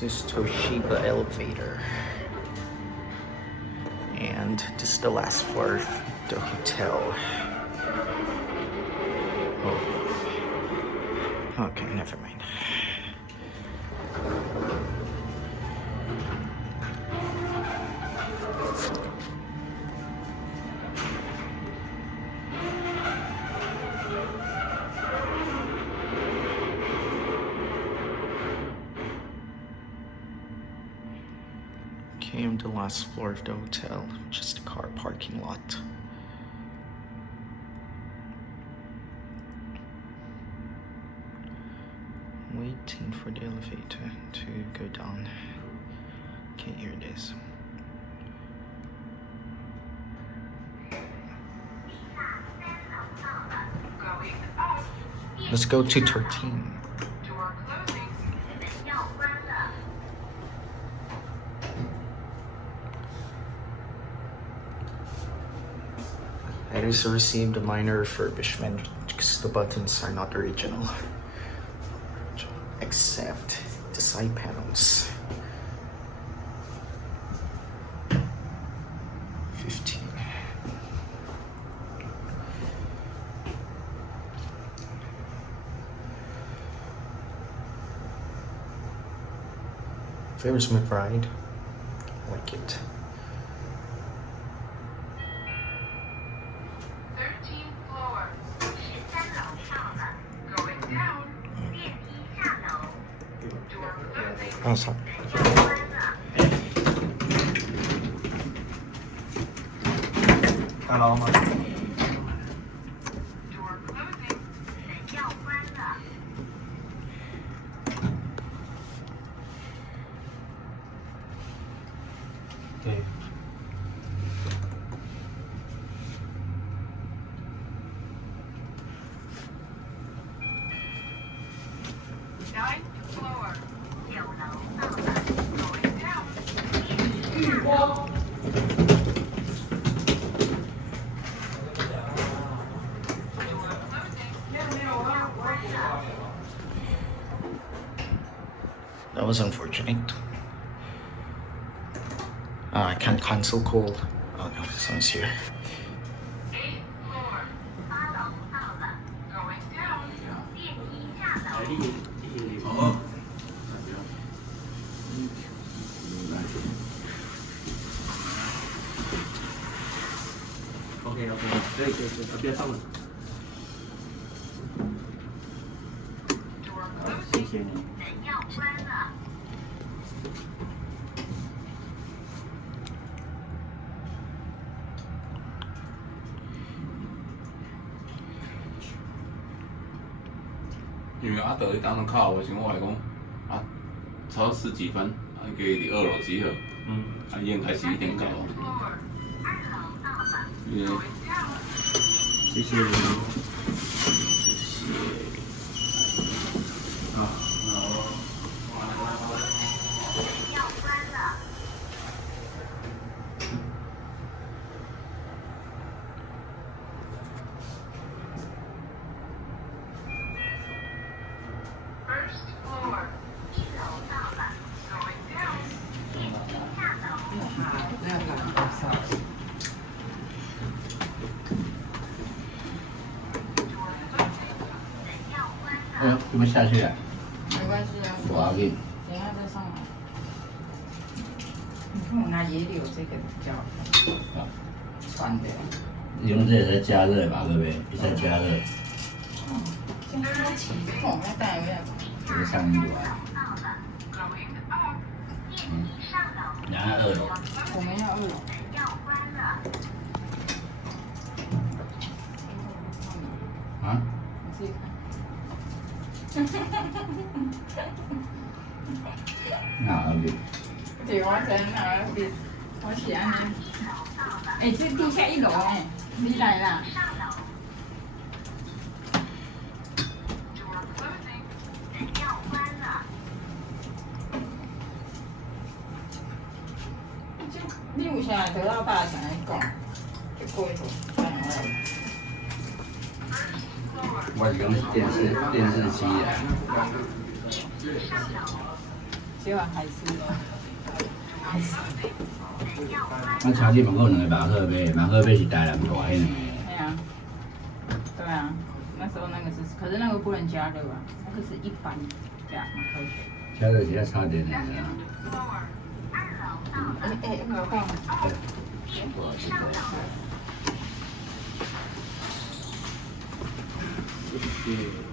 This is Toshiba elevator. And this is the last floor of the hotel. Oh. Okay, never mind. Okay, on the last floor of the hotel, just a car parking lot. Waiting for the elevator to go down. Okay, here it is. Let's go to 13. I just received a minor refurbishment because the buttons are not original. Except the side panels. 15. Very smooth ride. I like it. 13th floor. 13楼上了 Going down. 电梯下楼 Door closing. Oh, sorry. 门要关了 大佬吗？ Door closing. 门要关了 对。 9th floor. 9楼到了 Going down. 电梯下楼 Door closing. 门要关了 That was unfortunate. I can't cancel call. Oh no, someone's here. 8th floor. 8楼到了 Going down. 电梯下楼 OK，可以，不要动了。 Door 谢 closing. 谢你。 门要关了 因为阿德伊当时靠我，想我来讲，啊，超10几分，啊，伊伫2楼集合，啊，已经开始1点9。 2楼到了因为 Going down. 谢谢。啊，门要关了 First floor. 1楼到了 Going down. 电梯下楼 Door closing. 门要关了怎么下去啊？没关系啊，不要紧。等一下再上来。你看我拿野柳这个比较好穿的。用这个在加热嘛，对不对？也在加热，现在要起风，要带回来。这个上1楼啊，到了 Going up. 电梯上楼然后2楼。我们要2楼。门要关了啊？你自己看。哪里？对，我在哪里？我是安尼。哎，这地下1楼哎，你来啦？ 上楼 Door closing. 门要关了你有啥得到大想来讲？就过一会再回来。 First floor. 我是用电视机啊。上楼结果还是。那超市门口两个马克杯，马克杯是台南大迄两个。对啊，对啊，那时候那个是，可是那个不能加热啊，那个是一般加马克杯。加热是要插电的啊。我放。谢谢。